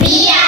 beyond.